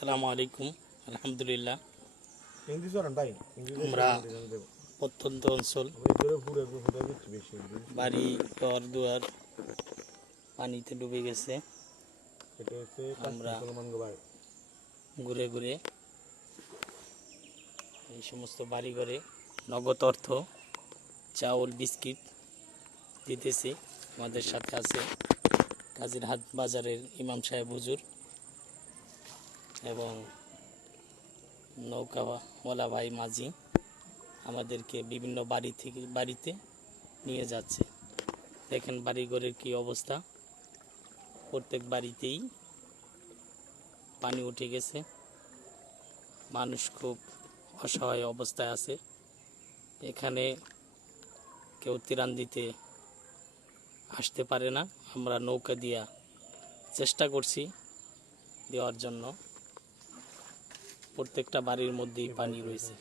আসসালামু আলাইকুম। আলহামদুলিল্লাহ, আমরা প্রত্যন্ত অঞ্চল, বাড়ি ঘর দুয়ার পানিতে ডুবে গেছে। আমরা ঘুরে ঘুরে এই সমস্ত বাড়ি ঘরে নগদ অর্থ, চাউল, বিস্কিট দিতেছি। আমাদের সাথে আছে কাজিরহাট বাজারের ইমাম সাহেব হুজুর এবং নৌকাওয়ালা ভাই মাঝি আমাদেরকে বিভিন্ন বাড়িতে নিয়ে যাচ্ছে। দেখেন বাড়িঘরের কি অবস্থা, প্রত্যেক বাড়িতেই পানি উঠে গেছে। মানুষ খুব অসহায় অবস্থায় আছে। এখানে কেউ ত্রাণ দিতে আসতে পারে না। আমরা নৌকা দিয়া চেষ্টা করছি দেওয়ার জন্য। প্রত্যেকটা বাড়ির মধ্যেই পানি রয়েছে।